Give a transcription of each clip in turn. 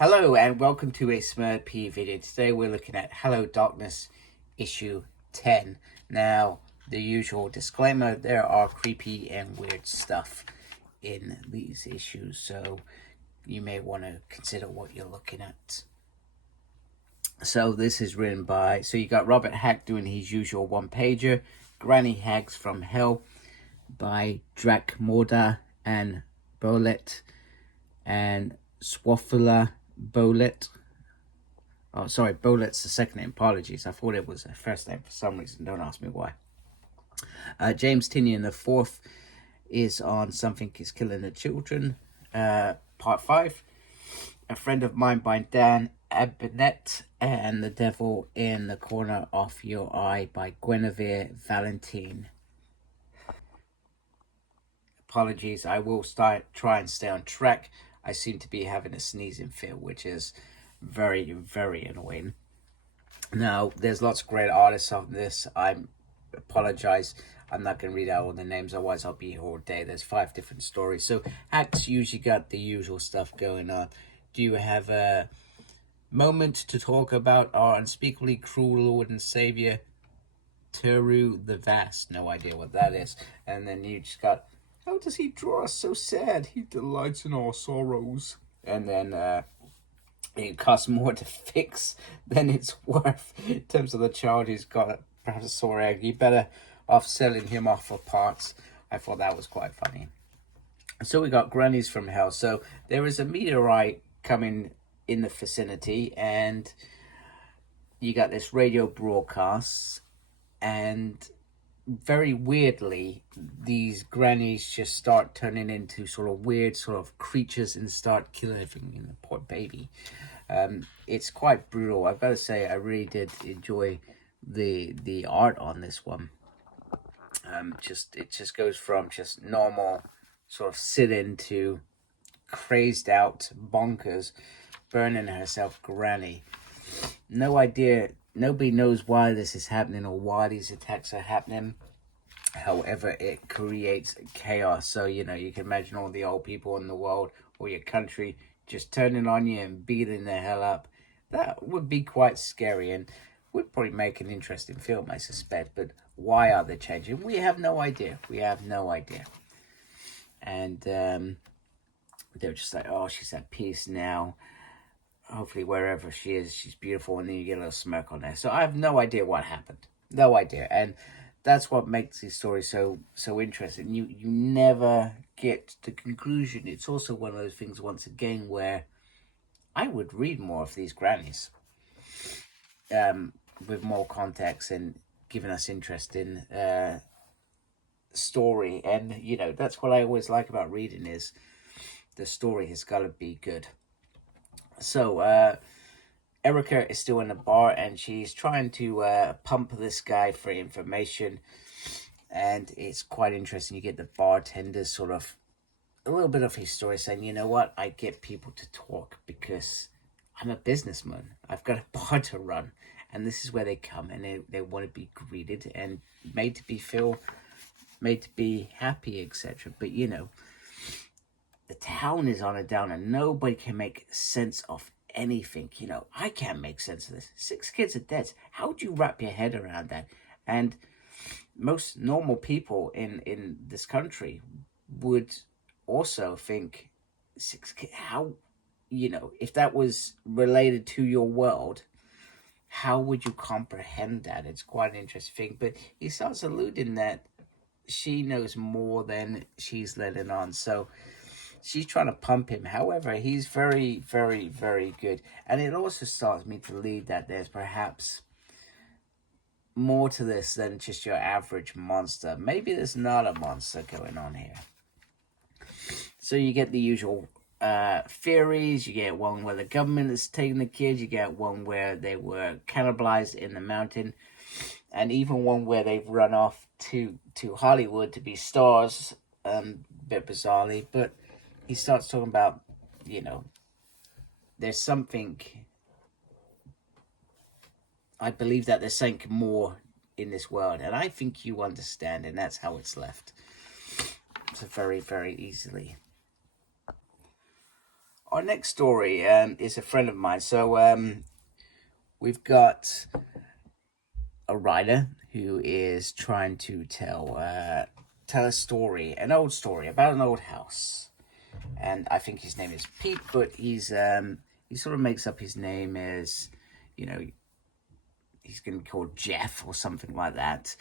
Hello and welcome to a SmurP video. Today we're looking at Hello Darkness issue 10. Now, the usual disclaimer, there are creepy and weird stuff in these issues, so you may want to consider what you're looking at. So this is written by, so you got Robert Hack doing his usual one-pager, Granny Hags from Hell by Drac Morda and Bolet and Swaffula Bolet. Oh, sorry, Bolet's the second name. Apologies. I thought it was a first name for some reason. Don't ask me why. James Tynion the fourth is on Something is Killing the Children, part 5. A Friend of Mine by Dan Abnett, and The Devil in the Corner of Your Eye by Guinevere Valentine. Apologies, I will try and stay on track. I seem to be having a sneezing fit, which is very, very annoying. Now, there's lots of great artists on this. I apologize. I'm not going to read out all the names, otherwise I'll be here all day. There's 5 different stories. So, Hack's usually got the usual stuff going on. Do you have a moment to talk about our unspeakably cruel Lord and Savior, Teru the Vast? No idea what that is. And then you just got, how does he draw us so sad? He delights in our sorrows. And then it costs more to fix than it's worth in terms of the child who's got perhaps a sore egg. You better off selling him off for parts. I thought that was quite funny. So we got Grannies from Hell. So there is a meteorite coming in the vicinity, and you got this radio broadcast, and very weirdly, these grannies just start turning into sort of weird sort of creatures and start killing everything in the poor baby. It's quite brutal. I've got to say, I really did enjoy the art on this one. It just goes from just normal sort of sit-in to crazed out bonkers, burning herself granny. No idea. Nobody knows why this is happening or why these attacks are happening. However, it creates chaos. So, you know, you can imagine all the old people in the world or your country just turning on you and beating the hell up. That would be quite scary and would probably make an interesting film, I suspect. But why are they changing? We have no idea. We have no idea. And they're just like, oh, she's at peace now. Hopefully wherever she is, she's beautiful, and then you get a little smirk on there. So I have no idea what happened. No idea. And that's what makes these stories so interesting. You never get the conclusion. It's also one of those things, once again, where I would read more of these grannies with more context and giving us interest in story. And, you know, that's what I always like about reading, is the story has got to be good. So, Erica is still in the bar, and she's trying to pump this guy for information. And it's quite interesting. You get the bartender sort of a little bit of his story saying, you know what, I get people to talk because I'm a businessman. I've got a bar to run. And this is where they come, and they want to be greeted and made to be happy, etc. But, you know, the town is on a downer. Nobody can make sense of anything. You know, I can't make sense of this. 6 kids are dead. How would you wrap your head around that? And most normal people in this country would also think, 6 kids, how, you know, if that was related to your world, how would you comprehend that? It's quite an interesting thing. But he starts alluding that she knows more than she's letting on. So she's trying to pump him. However, he's very, very, very good. And it also starts me to lead that there's perhaps more to this than just your average monster. Maybe there's not a monster going on here. So you get the usual theories. You get one where the government is taking the kids. You get one where they were cannibalized in the mountain. And even one where they've run off to Hollywood to be stars, a bit bizarrely. But he starts talking about, you know, there's something, I believe that there's something more in this world, and I think you understand, and that's how it's left. So very, very easily. Our next story is a friend of mine. So we've got a writer who is trying to tell a story, an old story about an old house, and I think his name is Pete, but he sort of makes up his name as, you know, he's going to be called Jeff or something like that.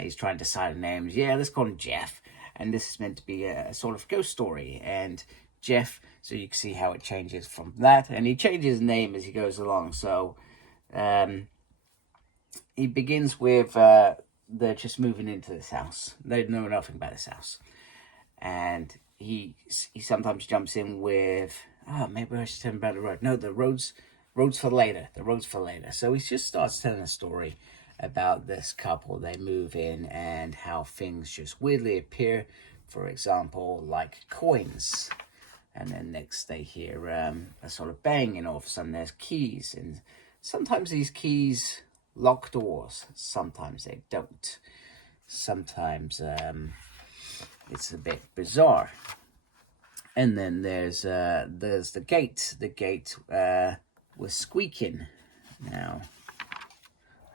He's trying to decide names. Yeah, let's call him Jeff. And this is meant to be a sort of ghost story. And Jeff, so you can see how it changes from that. And he changes his name as he goes along. So he begins with they're just moving into this house. They know nothing about this house. And he sometimes jumps in with, maybe I should tell him about the road. No, the road's for later. The road's for later. So he just starts telling a story about this couple. They move in and how things just weirdly appear. For example, like coins. And then next they hear a sort of bang, and all of a sudden there's keys. And sometimes these keys lock doors. Sometimes they don't. Sometimes it's a bit bizarre. And then there's the gate. The gate was squeaking. Now,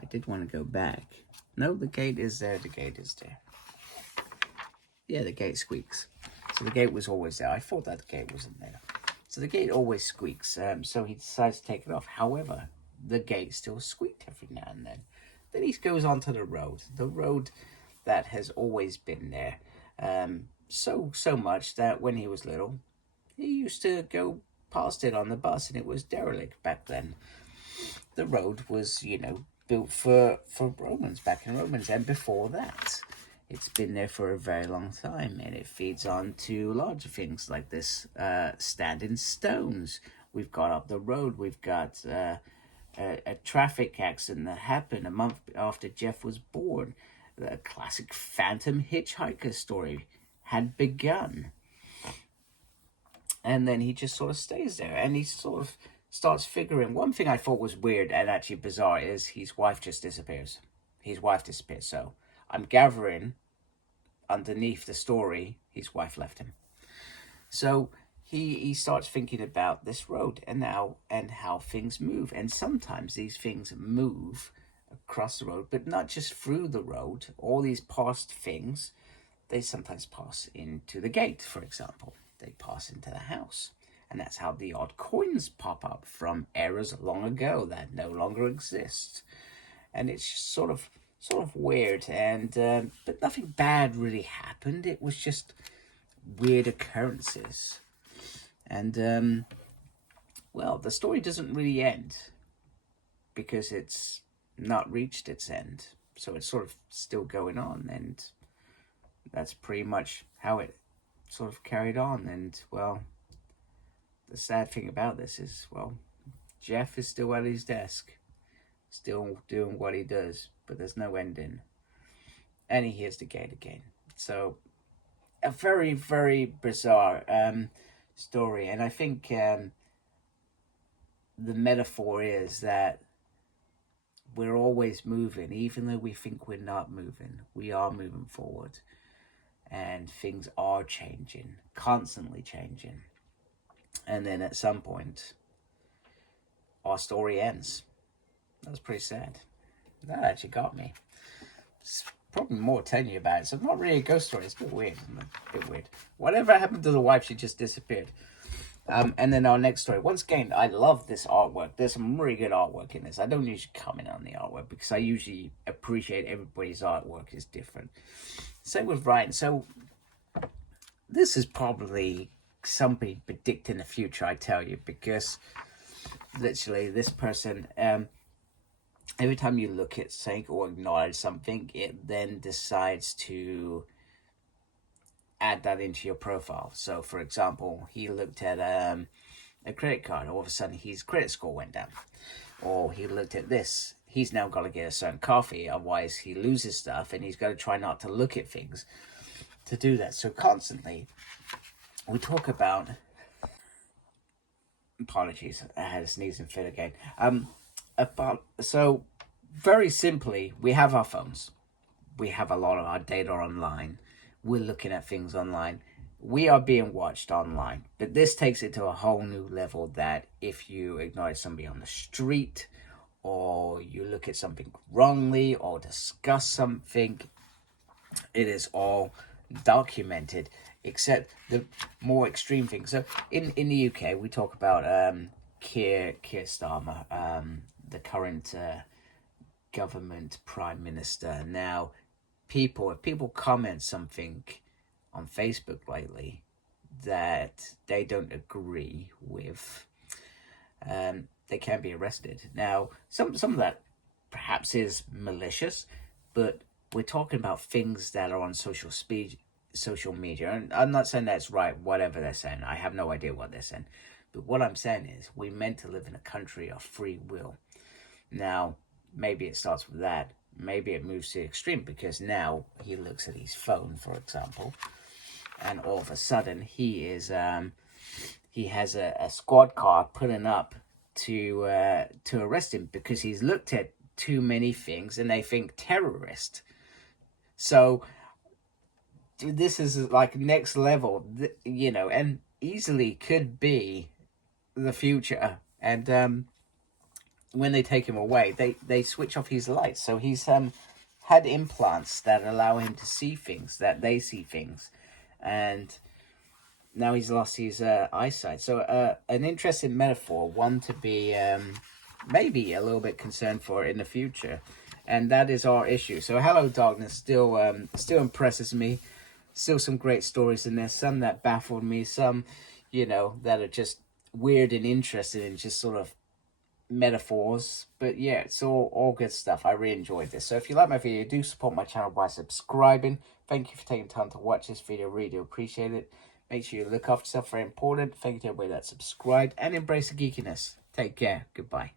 I did want to go back. No, the gate is there. The gate is there. Yeah, the gate squeaks. So the gate was always there. I thought that the gate wasn't there. So the gate always squeaks. So he decides to take it off. However, the gate still squeaked every now and then. Then he goes onto the road that has always been there. So much that when he was little, he used to go past it on the bus, and it was derelict back then. The road was, built for Romans, back in Romans, and before that. It's been there for a very long time, and it feeds on to larger things like this standing stones. We've got up the road, we've got a traffic accident that happened a month after Jeff was born. The classic phantom hitchhiker story had begun. And then he just sort of stays there, and he sort of starts figuring. One thing I thought was weird and actually bizarre is his wife just disappears. So I'm gathering underneath the story, his wife left him. So he starts thinking about this road and how things move. And sometimes these things move across the road, but not just through the road. All these past things, they sometimes pass into the gate, for example. They pass into the house. And that's how the odd coins pop up from eras long ago that no longer exist. And it's just sort of weird, and but nothing bad really happened. It was just weird occurrences. And well, the story doesn't really end because it's not reached its end. So it's sort of still going on, and that's pretty much how it sort of carried on. And well, the sad thing about this is, well, Jeff is still at his desk, still doing what he does, but there's no ending. And he hears the gate again. So a very, very bizarre story. And I think the metaphor is that we're always moving. Even though we think we're not moving, we are moving forward. And things are changing, constantly changing. And then at some point, our story ends. That was pretty sad. That actually got me. It's probably more telling you about it. So not really a ghost story. It's a bit weird. Whatever happened to the wife? She just disappeared. And then our next story. Once again, I love this artwork. There's some really good artwork in this. I don't usually comment on the artwork because I usually appreciate everybody's artwork is different. Same with writing. So this is probably somebody predicting the future, I tell you, because literally this person, every time you look at something or acknowledge something, it then decides to add that into your profile. So for example, he looked at a credit card, all of a sudden his credit score went down. Or he looked at this, he's now got to get a certain coffee, otherwise he loses stuff, and he's got to try not to look at things to do that. So constantly we talk about, apologies, I had a sneezing fit again. So very simply, we have our phones. We have a lot of our data online. We're looking at things online. we are being watched online. But this takes it to a whole new level, that if you acknowledge somebody on the street, or you look at something wrongly, or discuss something, it is all documented, except the more extreme things. So in the UK, we talk about Keir Starmer, the current government prime minister. Now, if people comment something on Facebook lately that they don't agree with, they can be arrested. Now, some of that perhaps is malicious, but we're talking about things that are on social media, and I'm not saying that's right, whatever they're saying. I have no idea what they're saying, but what I'm saying is we're meant to live in a country of free will. Now, maybe it starts with that. Maybe it moves to the extreme, because now he looks at his phone, for example, and all of a sudden he has a squad car putting up to arrest him, because he's looked at too many things and they think terrorist. So this is like next level, and easily could be the future. And when they take him away, they switch off his lights. So he's had implants that allow him to see things, that they see things, and now he's lost his eyesight. So an interesting metaphor, one to be maybe a little bit concerned for in the future, and that is our issue. So Hello Darkness still impresses me. Still some great stories in there, some that baffled me, some that are just weird and interesting and just sort of metaphors. But yeah, it's all good stuff. I really enjoyed this. So if you like my video, do support my channel by subscribing. Thank you for taking time to watch this video. Really do appreciate it. Make sure you look after yourself, very important. Thank you to everybody that subscribed, and embrace the geekiness. Take care. Goodbye.